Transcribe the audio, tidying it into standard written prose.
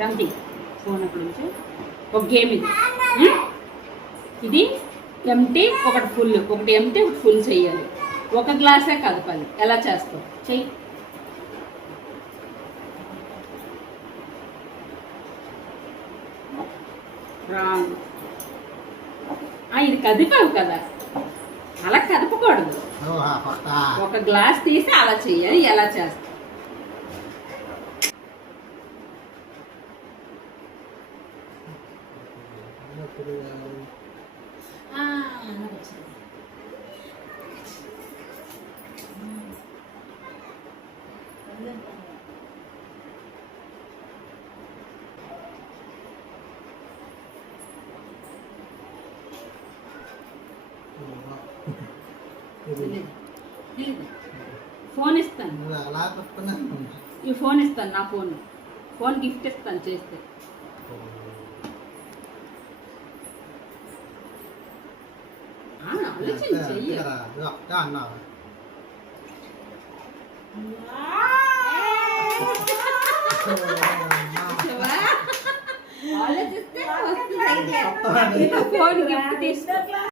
రండి ఫోన్ అక్కడ నుంచి ఒక గేమ్ ఇది ఇది ఎంటీ ఒకటి ఫుల్, ఒకటి ఎంటీ ఒకటి ఫుల్ చెయ్యాలి. ఒక గ్లాసే కదపాలి. ఎలా చేస్తావు చెయ్యి. రాంగ్. ఇది కదిపావు కదా, అలా కదపకూడదు. ఒక గ్లాస్ తీసి అలా చెయ్యాలి. ఎలా చేస్తావు? ఫోన్ ఇస్తాను, ఈ ఫోన్ ఇస్తాను. నా ఫోన్ గిఫ్ట్ ఇస్తాను చేస్తే. ఆలోచన చెయ్యి. ఆలోచిస్తే ఫోన్ గిఫ్ట్ తీసుకో.